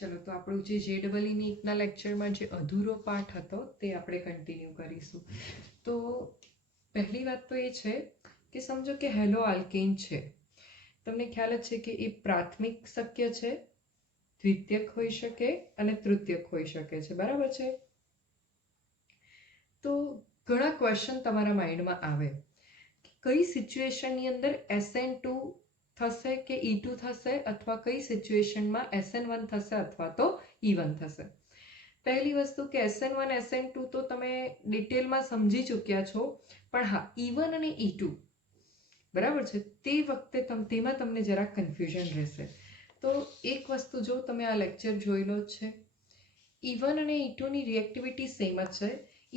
ચલો તો આપણું જે JEE નીટના લેક્ચરમાં જે અધૂરો પાઠ હતો તે આપણે કન્ટિન્યુ કરીશું. તો પહેલી વાત તો એ છે કે સમજો કે હેલો આલ્કેન છે. તમને ખ્યાલ જ છે કે એ પ્રાથમિક શક્ય છે, દ્વિતીયક હોઈ શકે અને તૃતીયક હોઈ શકે છે, બરાબર છે. તો ઘણા ક્વેશ્ચન તમારા માઇન્ડમાં આવે કે કઈ સિચ્યુએશનની અંદર SN2 થશે કે E2 થશે, અથવા કઈ સિચ્યુએશનમાં SN1 થશે અથવા તો E1 થશે. પહેલી વસ્તુ કે SN1 SN2 તો તમે ડિટેલમાં સમજી ચૂક્યા છો, પણ હા E1 અને E2 બરાબર છે, તે વખતે તેમાં તમને જરાક કન્ફ્યુઝન રહેશે. તો એક વસ્તુ જો તમે આ લેક્ચર જોઈ લો છે, E1 અને E2 ની રિએક્ટિવિટી સેમ જ છે.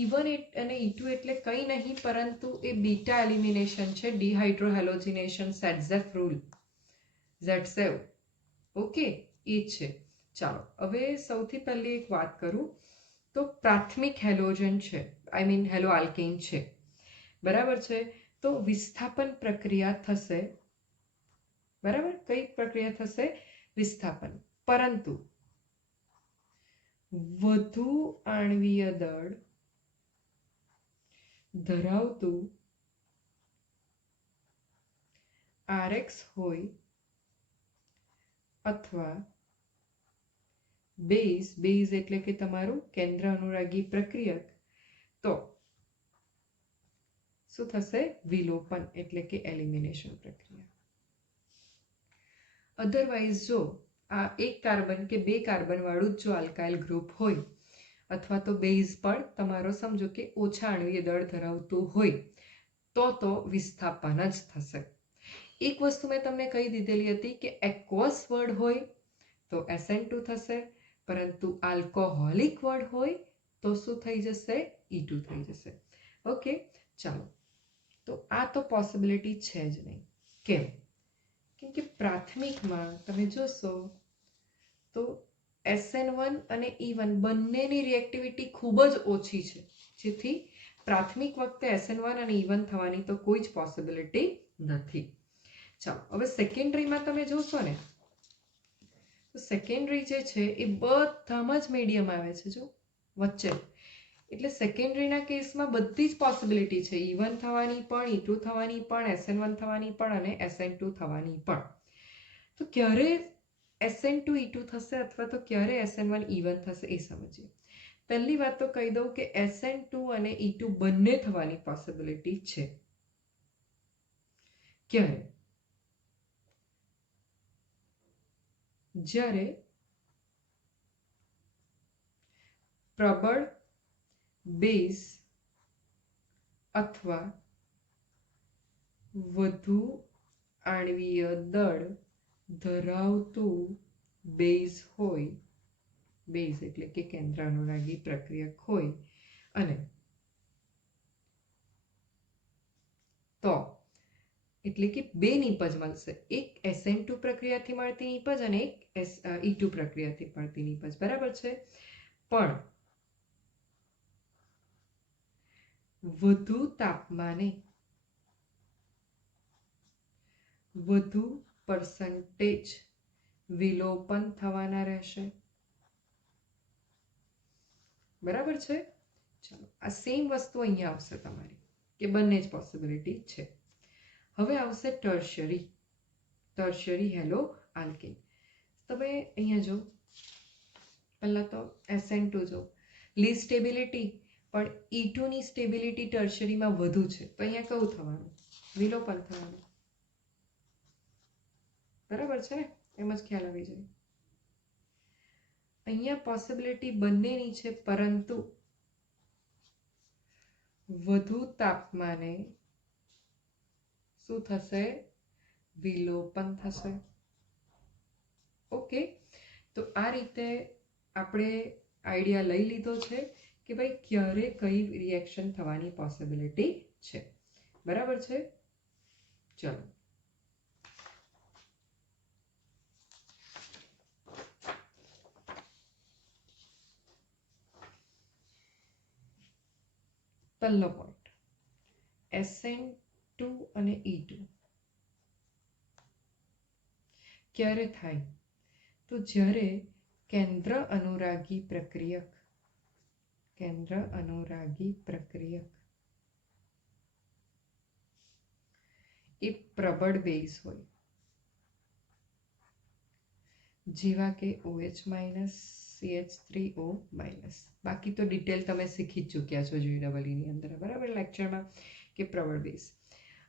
E1 અને E2 એટલે કંઈ નહીં પરંતુ એ બીટા એલિમિનેશન છે, ડિહાઇડ્રોહેલોજિનેશન, સેટઝેફ રૂલ, ઝેટસેવ. ઓકે, એ છે. ચાલો હવે સૌથી પહેલી એક વાત કરું તો પ્રાથમિક હેલોજન છે, આઈ મીન હેલો આલ્કેન છે, બરાબર છે. તો વિસ્થાપન પ્રક્રિયા થશે, બરાબર. કઈ પ્રક્રિયા થશે? વિસ્થાપન. પરંતુ વધુ આણ્વીય દળ ધરાવતું RX હોય અથવા બેઝ એટલે કે તમારું કેન્દ્ર અનુરાગી પ્રક્રિયક, તો શું થશે? વિલોપન એટલે કે એલિમિનેશન પ્રક્રિયા. અધરવાઇઝ જો આ એક કાર્બન કે બે કાર્બન વાળું જો આલ્કાઇલ ગ્રુપ હોય અથવા તો બેઝ પણ તમારો સમજો કે ઓછા આણ્વીય દળ ધરાવતું હોય તો વિસ્થાપન જ થશે. એક વસ્તુ મેં તમને કહી દીધેલી હતી કે એક્વસ વર્ડ હોય તો SN2 થશે, પરંતુ આલ્કોહોલિક વર્ડ હોય તો શું થઈ જશે? E2 થઈ જશે. ઓકે, ચાલો. તો આ તો પોસિબિલિટી છે જ નહીં. કેમ? કેમ કે પ્રાથમિકમાં તમે જોશો તો SN1 અને E1 બંનેની રિએક્ટિવિટી ખૂબ જ ઓછી છે, જેથી પ્રાથમિક વખતે SN1 અને E1 થવાની તો કોઈ જ પોસિબિલિટી નથી. ચાલો હવે સેકન્ડરીમાં તમે જોશો ને, તો સેકન્ડરી જે છે એ બધામાં જ મીડિયમ આવે છે, જો વચ્ચે. એટલે સેકન્ડરીના કેસમાં બધી જ પોસિબિલિટી છે, E1 થવાની પણ, E2 થવાની પણ, SN1 થવાની પણ અને SN2 થવાની પણ. તો ક્યારે SN2 E2 થશે અથવા તો ક્યારે SN1 E1 થશે એ સમજીએ. પહેલી વાત તો કહી દઉં કે SN2 અને E2 બંને થવાની પોસિબિલિટી છે. ક્યારે? જ્યારે પ્રબળ બેઝ અથવા વધુ આણ્વીય દળ ધરાવતું બેઝ હોય, બેઝ એટલે કે કેન્દ્ર અનુરાગી પ્રક્રિયક હોય, અને તો એટલે કે બે નિપજ મળશે, એક SN2 પ્રક્રિયાથી મળતી નિપજ અને એક E2 પ્રક્રિયાથી મળતી નિપજ, બરાબર છે. પણ વધુ તાપમાને વધુ પર્સન્ટેજ વિલોપન થવાના રહેશે, બરાબર છે. ચાલો આ સેમ વસ્તુ અહીંયા આવશે તમારી કે બંને જ પોસિબિલિટી છે. હવે આવશે ટર્શરી હેલો આલ્કેન. તમે અહીંયા જો પહેલા તો SN2 જો લી સ્ટેબિલિટી, પણ E2 ની સ્ટેબિલિટી ટર્શરીમાં વધુ છે, તો અહીંયા કયું થવાનું? વિલોપન થવાનું, બરાબર છે ને? એમ જ ખ્યાલ આવી જાય. અહીંયા પોસિબિલિટી બંનેની છે, પરંતુ વધુ તાપમાને શું થશે? વિલોપન થશે. ઓકે, તો આ રીતે આપણે આઈડિયા લઈ લીધો છે કે ભાઈ ક્યારે કઈ રિએક્શન થવાની પોસિબિલિટી છે, બરાબર છે. ચલો પહેલો પોઈન્ટ, SN2 અને E2 ક્યારે થાય? તો જ્યારે કેન્દ્ર અનુરાગી પ્રક્રિયક એ પ્રબળ બેઝ હોય, જેવા કે OH- CH3O-. બાકી તો ડિટેલ તમે શીખી જ ચૂક્યા છો GEEની અંદર, બરાબર, લેક્ચરમાં, કે પ્રબળ બેઝ.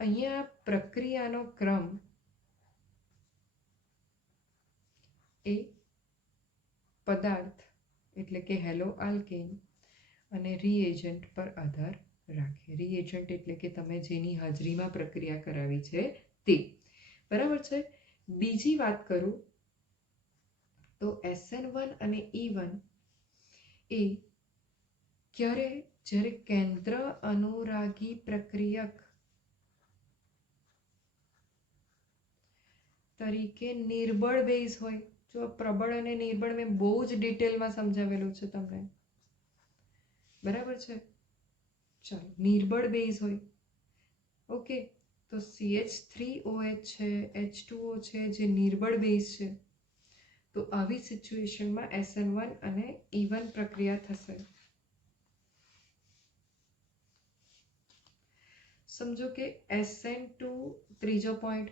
અહીંયા પ્રક્રિયાનો ક્રમ એ પદાર્થ એટલે કે હેલો આલ્કેન અને રીએજન્ટ પર આધાર રાખે. રીએજન્ટ એટલે કે તમે જેની હાજરીમાં પ્રક્રિયા કરાવી છે તે, બરાબર છે. બીજી વાત કરું તો SN1 અને E1 એ જ્યારે કેન્દ્ર અનુરાગી પ્રક્રિયક તરીકે નિર્બળ બેઝ હોય. જો પ્રબળ અને નિર્બળ મેં બહુ જ ડિટેલમાં સમજાવેલું છે તમને, બરાબર છે. ચાલો, નિર્બળ બેઝ હોય, ઓકે, તો CH3OH છે, H2O છે, જે નિર્બળ બેઝ છે, તો આવી સિચ્યુએશનમાં SN1 અને E1 પ્રક્રિયા થશે. સમજો કે SN2, ત્રીજો પોઈન્ટ,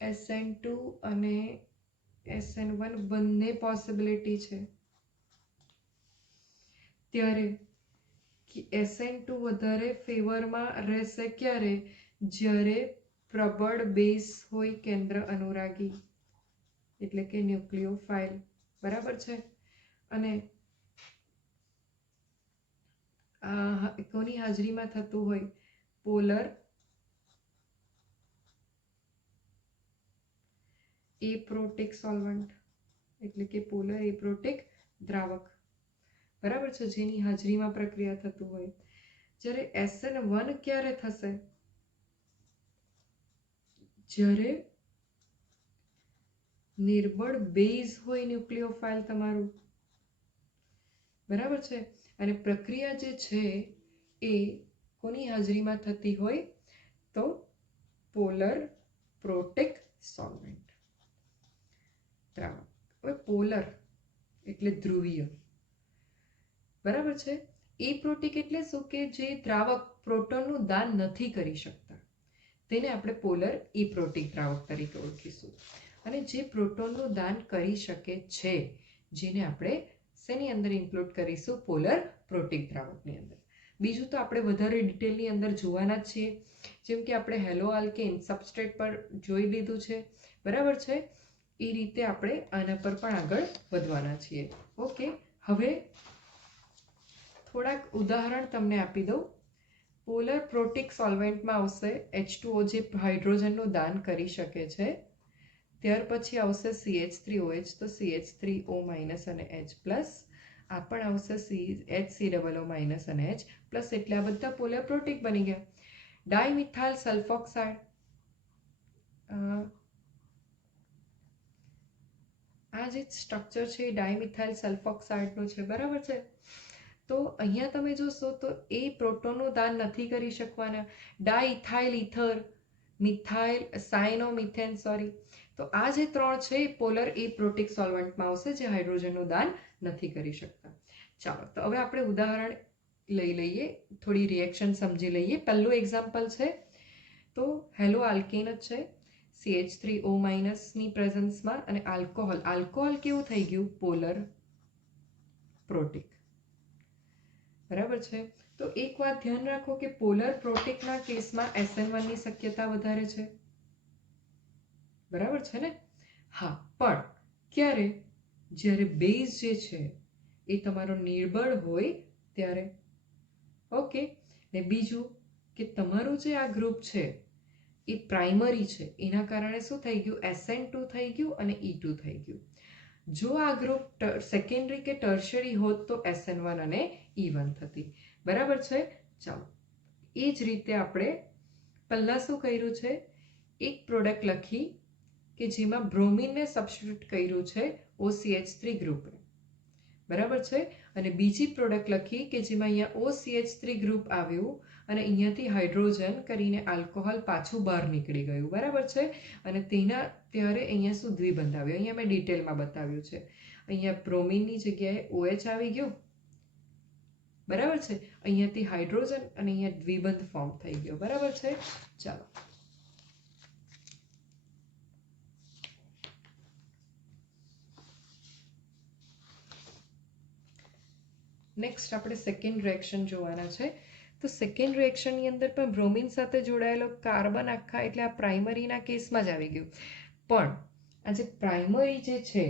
SN2 અને SN1 બંને પોસિબિલિટી છે, ત્યારે SN2 વધારે ફેવરમાં રહેશે. ક્યારે? જ્યારે પ્રબળ બેઝ હોય કેન્દ્ર અનુરાગી, એટલે કે ન્યુક્લિયોફાઇલ, બરાબર છે. અને કોની હાજરીમાં થતું હોય? પોલર એપ્રોટિક સોલ્વન્ટ, એટલે કે પોલર એપ્રોટિક દ્રાવક, બરાબર છે, જેની હાજરીમાં પ્રક્રિયા થતું હોય. જ્યારે SN1 ક્યારે થશે? જ્યારે નિર્બળ બેઝ હોય ન્યુક્લિયોફાઇલ તમારું, બરાબર છે. અને પ્રક્રિયા જે છે એ કોની હાજરીમાં થતી હોય? તો પોલર પ્રોટિક સોલ્વન્ટ દ્રાવક. હવે પોલર એટલે ધ્રુવીય, બરાબર છે. એપ્રોટિક એટલે શું? કે જે દ્રાવક પ્રોટોનનું દાન નથી કરી શકતા, તેને આપણે પોલર એપ્રોટિક દ્રાવક તરીકે ઓળખીશું. અને જે પ્રોટોનનું દાન કરી શકે છે, જેને આપણે શેની અંદર ઇન્ક્લુડ કરીશું? પોલર પ્રોટિક દ્રાવકની અંદર. બીજું તો આપણે વધારે ડિટેલની અંદર જોવાના જ છીએ, જેમ કે આપણે હેલો આલ્કેન સબસ્ટ્રેટ પર જોઈ લીધું છે, બરાબર છે. એ રીતે આપણે આના પર પણ આગળ વધવાના છીએ. ઓકે, હવે થોડાક ઉદાહરણ તમને આપી દઉં. પોલર પ્રોટિક સોલ્વેન્ટમાં આવશે H2O, જે હાઇડ્રોજનનું દાન કરી શકે છે. ત્યાર પછી આવશે CH3OH, તો CH3O- અને H+. આ પણ આવશે HCOO- અને H+, એટલે આ બધા પોલર પ્રોટિક બની ગયા. ડાયમિથાઇલ સલ્ફોક્સાઇડ, આ જે સ્ટ્રક્ચર છે એ ડાયમિથાઇલ સલ્ફોક્સાઇડનું છે, બરાબર છે. તો અહીંયા તમે જોશો તો એ પ્રોટોનનું દાન નથી કરી શકવાના. ડાઇથાઇલ ઇથર, મિથાઇલ સાયનોમિથેન, સોરી. તો આ જે ત્રણ છે એ પોલર એપ્રોટિક સોલ્વન્ટમાં આવશે, જે હાઇડ્રોજનનું દાન નથી કરી શકતા. ચાલો, તો હવે આપણે ઉદાહરણ લઈ લઈએ, થોડી રિએક્શન સમજી લઈએ. પહેલું એક્ઝામ્પલ છે તો હેલો આલ્કેન જ છે, CH3O- ની પ્રેઝન્સમાં, અને આલ્કોહોલ કેવું થઈ ગયું? પોલર પ્રોટિક, બરાબર છે. તો એક વાત ધ્યાન રાખો કે પોલર પ્રોટિકના કેસમાં SN1 ની શક્યતા વધારે છે, બરાબર છે ને? હા, પણ ક્યારે? જ્યારે બેઝ જે છે એ તમારો નિર્બળ હોય ત્યારે. ઓકે, ને બીજું કે તમારું જે આ ગ્રુપ છે એ પ્રાઇમરી છે, એના કારણે શું થઈ ગયું? SN2 થઈ ગયું અને E2 થઈ ગયું. જો આ ગ્રુપ સેકન્ડરી કે ટર્શરી હોત તો SN1 અને E1 થતી, બરાબર છે. ચાલો, એ જ રીતે આપણે પહેલાં શું કર્યું છે? એક પ્રોડક્ટ લખી કે જેમાં બ્રોમિનને સબસ્ટિટ્યુટ કર્યું છે OCH3 ગ્રુપને, બરાબર છે. અને બીજી પ્રોડક્ટ લખી કે જેમાં અહીંયા OCH3 ગ્રુપ આવ્યું અને અહીંયાથી હાઇડ્રોજન કરીને આલ્કોહોલ પાછું બહાર નીકળી ગયું, બરાબર છે. અને ત્યારે અહીંયા શું દ્વિબંધ આવ્યો, અહીંયા મેં ડિટેલમાં બતાવ્યું છે. અહીંયા બ્રોમિનની જગ્યાએ OH આવી ગયું, બરાબર છે. અહીંયાથી હાઇડ્રોજન અને અહીંયા દ્વિબંધ ફોર્મ થઈ ગયો, બરાબર છે. ચાલો નેક્સ્ટ આપણે સેકન્ડ રિએક્શન જોવાના છે. તો સેકન્ડ રિએક્શનની અંદર પણ બ્રોમિન સાથે જોડાયેલો કાર્બન આખા, એટલે આ પ્રાઇમરીના કેસમાં જ આવી ગયું. પણ આ જે પ્રાઇમરી જે છે,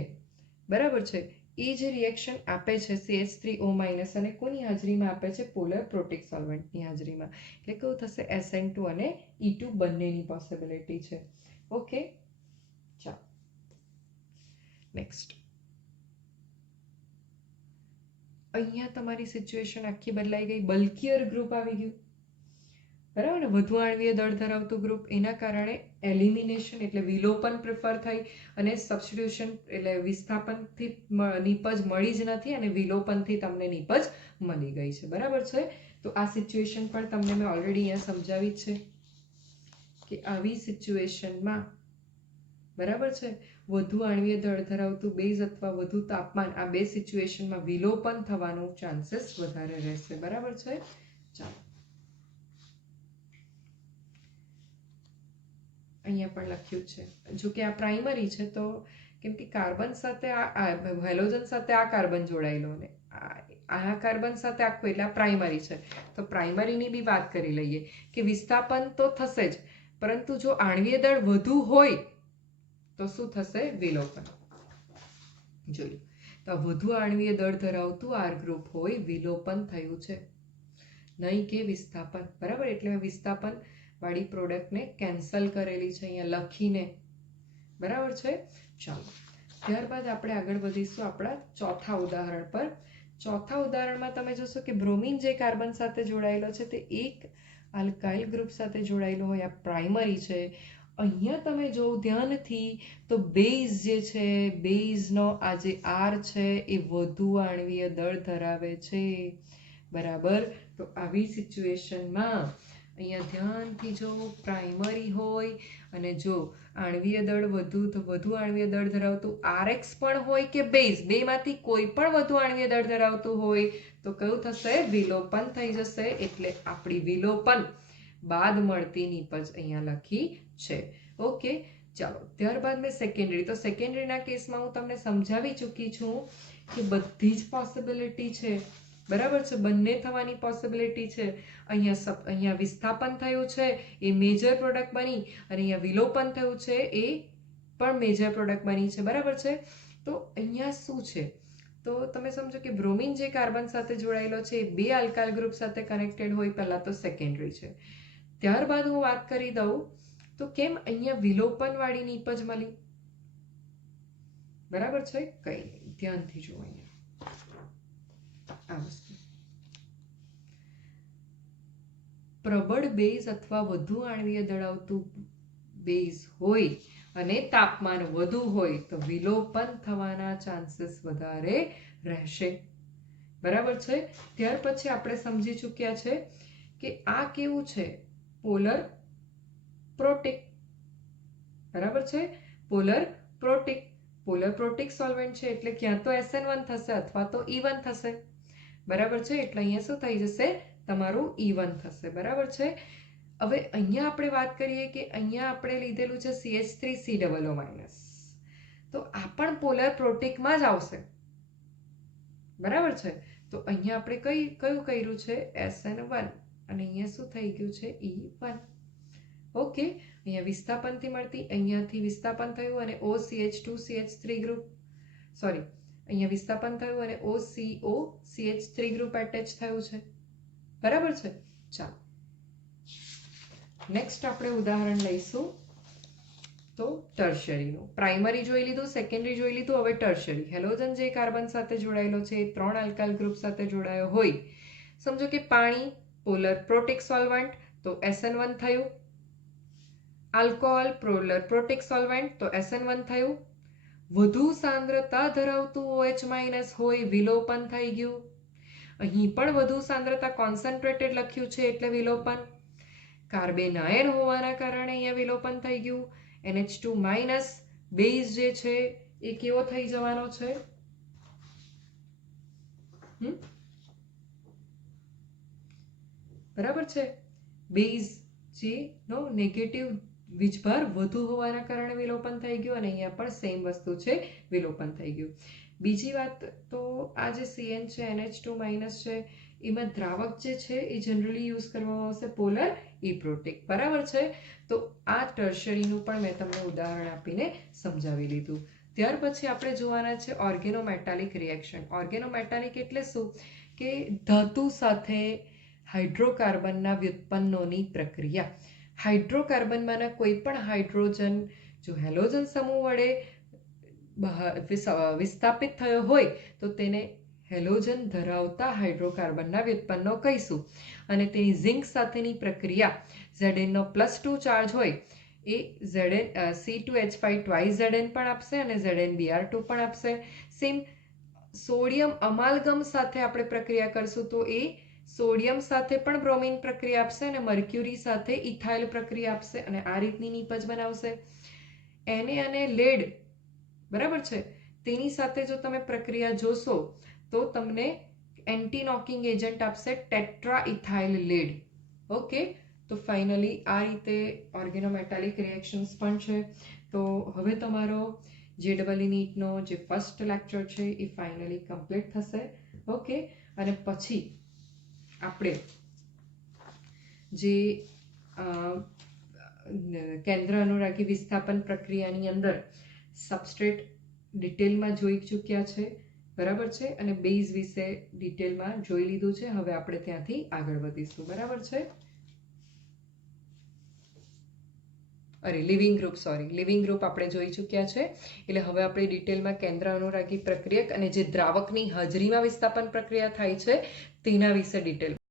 બરાબર છે, એ જે રિએક્શન આપે છે CH3O- અને કોની હાજરીમાં આપે છે, પોલર પ્રોટિક સોલ્વન્ટની હાજરીમાં. એટલે કેવું થશે, SN2 અને E2 બંનેની પોસિબિલિટી છે. ઓકે, ચાલો નેક્સ્ટ. અહીંયા તમારી સિચ્યુએશન આખી બદલાઈ ગઈ, બલ્કિયર ગ્રુપ આવી ગયું, બરાબર ને, વધુ આણ્વીય દળ ધરાવતું ગ્રુપ. એના કારણે એલિમિનેશન એટલે વિલોપન પ્રિફર થઈ, અને સબસ્ટિટ્યુશન એટલે વિસ્થાપનથી નીપજ મળી જ નથી, અને વિલોપનથી તમને નીપજ મળી ગઈ છે, બરાબર છે. તો આ સિચ્યુએશન પણ તમને મેં ઓલરેડી અહીંયા સમજાવી જ છે કે આવી સિચ્યુએશનમાં, બરાબર છે, વધુ આણ્વીય દળ ધરાવતું બેઝ અથવા વધુ તાપમાન, આ બે સિચ્યુએશનમાં વિલોપન થવાનો ચાન્સીસ વધારે રહેશે, બરાબર છે. ચાલો અહીંયા પણ લખ્યું છે, જો કે આ પ્રાઇમરી છે, તો કેમ કે કાર્બન સાથે આ હેલોજન સાથે આ કાર્બન જોડાયેલો, ને આ કાર્બન સાથે આખું, એટલે આ પ્રાઇમરી છે. તો પ્રાઇમરીની બી વાત કરી લઈએ કે વિસ્થાપન તો થશે જ, પરંતુ જો આણ્વીય દળ વધુ હોય તો શું થશે, વિલોપન. જોયું, તો વધુ આણ્વીય દળ ધરાવતું R ગ્રુપ હોય, વિલોપન થયું છે, નહીં કે વિસ્થાપન, બરાબર. એટલે વિસ્થાપન વાળી પ્રોડક્ટને કેન્સલ કરેલી છે અહીંયા લખીને, બરાબર છે. ચાલો ત્યારબાદ આપણે આગળ વધીશું આપણા ચોથા ઉદાહરણ પર. ચોથા ઉદાહરણમાં તમે જોશો કે બ્રોમિન જે કાર્બન સાથે જોડાયેલો છે તે એક આલ્કાઇલ ગ્રુપ સાથે જોડાયેલો હોય, આ પ્રાઇમરી છે. અહીંયા તમે જો ધ્યાનથી તો બેઝ જે છે, બેઝનો આ જે R છે એ વધુ આણ્વીય દળ ધરાવે છે, બરાબર. તો આવી સિચ્યુએશનમાં અહીંયા ધ્યાનથી જો પ્રાઇમરી હોય અને જો આણ્વીય દળ વધુ આણ્વીય દળ ધરાવતું RX પણ હોય કે બેઝ, બેમાંથી કોઈ પણ વધુ આણ્વીય દળ ધરાવતું હોય તો કયું થશે, વિલોપન થઈ જશે. એટલે આપણી વિલોપન બાદ મળતી નીપજ અહીંયા લખી છે. ઓકે, ચાલો ત્યારબાદ મેં સેકન્ડરી, તો સેકન્ડરીના કેસમાં હું તમને સમજાવી ચૂકી છું કે બધી જ પોસિબિલિટી છે, બરાબર છે, બંને થવાની પોસિબિલિટી છે. અહીંયા વિસ્થાપન થયું છે એ મેજર પ્રોડક્ટ બની, અને અહીંયા વિલોપન થયું છે એ પણ મેજર પ્રોડક્ટ બની છે, બરાબર છે. તો અહીંયા શું છે, તો તમે સમજો કે બ્રોમિન જે કાર્બન સાથે જોડાયેલો છે એ બે આલ્કાઇલ ગ્રુપ સાથે કનેક્ટેડ હોય, પહેલા તો સેકન્ડરી છે. ત્યારબાદ હું વાત કરી દઉં તો કેમ અહીંયા વિલોપન વાળી નીપજ મળી, બરાબર છે. કઈ નહીં, ધ્યાનથી જુઓ અહીંયા આ વસ્તુ. પ્રબળ બેઝ અથવા વધુ આણ્વીય દળાવતું બેઝ હોય અને તાપમાન વધુ હોય તો વિલોપન થવાના ચાન્સીસ વધારે રહેશે, બરાબર છે. ત્યાર પછી આપણે સમજી ચૂક્યા છે કે આ કેવું છે, પોલર પ્રોટિક, બરાબર છે, polar protic. Polar protic solvent છે એટલે ક્યાં તો SN1 થશે અથવા તો E1 થશે, બરાબર છે. એટલે અહીંયા શું થઈ જશે, તમારું E1 થશે, બરાબર છે. હવે અહીંયા આપણે વાત કરીએ કે અહીંયા આપણે લીધેલું છે CH3COO-, તો આ પણ પોલર પ્રોટિકમાં જ આવશે, બરાબર છે. તો અહીંયા આપણે કયું કર્યું છે, SN1, અને અહીંયા શું થઈ ગયું છે, E1. ઓકે, અહીંયા વિસ્થાપનથી મળતી, અહીંયાથી વિસ્થાપન થયું અને OCH2CH3 ગ્રુપ, સોરી, અહીંયા વિસ્થાપન થયું અને OCOCH3 ગ્રુપ એટેચ થયું છે, બરાબર છે. ચાલો નેક્સ્ટ આપણે ઉદાહરણ લઈશું તો ટર્શરીનું. પ્રાઇમરી જોઈ લીધું, સેકન્ડરી જોઈ લીધું, હવે ટર્શરી. હેલોજન જે કાર્બન સાથે જોડાયેલો છે એ 3 આલ્કાઇલ ગ્રુપ સાથે જોડાયો હોય, સમજો કે પાણી પોલર પ્રોટિક સોલ્વન્ટ તો SN1 થયું, આલ્કોહોલ પોલર પ્રોટિક સોલ્વન્ટ તો SN1 થયું, વધુ સાંદ્રતા ધરાવતું OH- હોય, વિલોપન થઈ ગયું, અહીં પણ વધુ સાંદ્રતા કોન્સન્ટ્રેટેડ લખ્યું છે એટલે વિલોપન. કાર્બેનાયન હોવાના કારણે અહીંયા વિલોપન થઈ ગયું. NH2 માઇનસ બેઝ જે છે એ કેવો થઈ જવાનો છે? બરાબર છે. બેઝ જે નો નેગેટિવ વીજભાર વધુ હોવાના કારણે વિલોપન થઈ ગયું અને અહીંયા પણ સેમ વસ્તુ છે, વિલોપન થઈ ગયું. બીજી વાત તો આ જે CN છે NH2 માઇનસ છે એમાં દ્રાવક જે છે એ જનરલી યુઝ કરવામાં આવશે પોલર ઇપ્રોટિક. બરાબર છે. તો આ ટર્શરીનું પણ મેં તમને ઉદાહરણ આપીને સમજાવી લીધું. ત્યાર પછી આપણે જોવાના છે ઓર્ગેનોમેટાલિક રિએક્શન. ઓર્ગેનોમેટાલિક એટલે શું કે ધાતુ સાથે હાઇડ્રોકાર્બનના વ્યુત્પન્નોની પ્રક્રિયા. હાઇડ્રોકાર્બનમાંના કોઈ પણ હાઇડ્રોજન જો હેલોજન સમૂહ વડે વિસ્થાપિત થયો હોય તો તેને હેલોજન ધરાવતા હાઇડ્રોકાર્બનના વ્યુત્પન્નો કહીશું. અને તેની ઝિંક સાથેની પ્રક્રિયા Zn નો +2 ચાર્જ હોય એ C2H5 ટ્વાઇસ Zn પણ આપશે અને ZnBr2 પણ આપશે. સેમ સોડિયમ અમાલગમ સાથે આપણે પ્રક્રિયા કરશું તો એ સોડિયમ સાથે પણ બ્રોમિન પ્રક્રિયા આપશે અને મર્ક્યુરી સાથે ઇથાઇલ પ્રક્રિયા આપશે અને આ રીતની નિપજ બનાવશે. Na અને લેડ બરાબર છે તેની સાથે જો તમે પ્રક્રિયા જોશો તો તમને એન્ટી નોકિંગ એજન્ટ આપશે ટેટ્રા ઇથાઇલ લેડ. ઓકે, તો ફાઇનલી આ રીતે ઓર્ગેનોમેટાલિક રિએક્શન્સ પણ છે. તો હવે તમારો JEE નીટનો જે ફર્સ્ટ લેક્ચર છે એ ફાઇનલી કમ્પ્લીટ થશે. ઓકે, અને પછી આપણે જે કેન્દ્ર અનુરાગી વિસ્થાપન પ્રક્રિયાની અંદર સબસ્ટ્રેટ ડિટેલમાં જોઈ ચૂક્યા છે. બરાબર છે. અને બેઝ વિશે ડિટેલમાં જોઈ લીધું છે. હવે આપણે ત્યાંથી આગળ વધીશું. બરાબર છે. લિવિંગ ગ્રુપ આપણે જોઈ ચૂક્યા છે. એટલે હવે આપણે ડિટેલમાં કેન્દ્ર અનુરાગી પ્રક્રિયક અને જે દ્રાવકની હાજરીમાં વિસ્થાપન પ્રક્રિયા થાય છે તેના વિશે ડિટેલ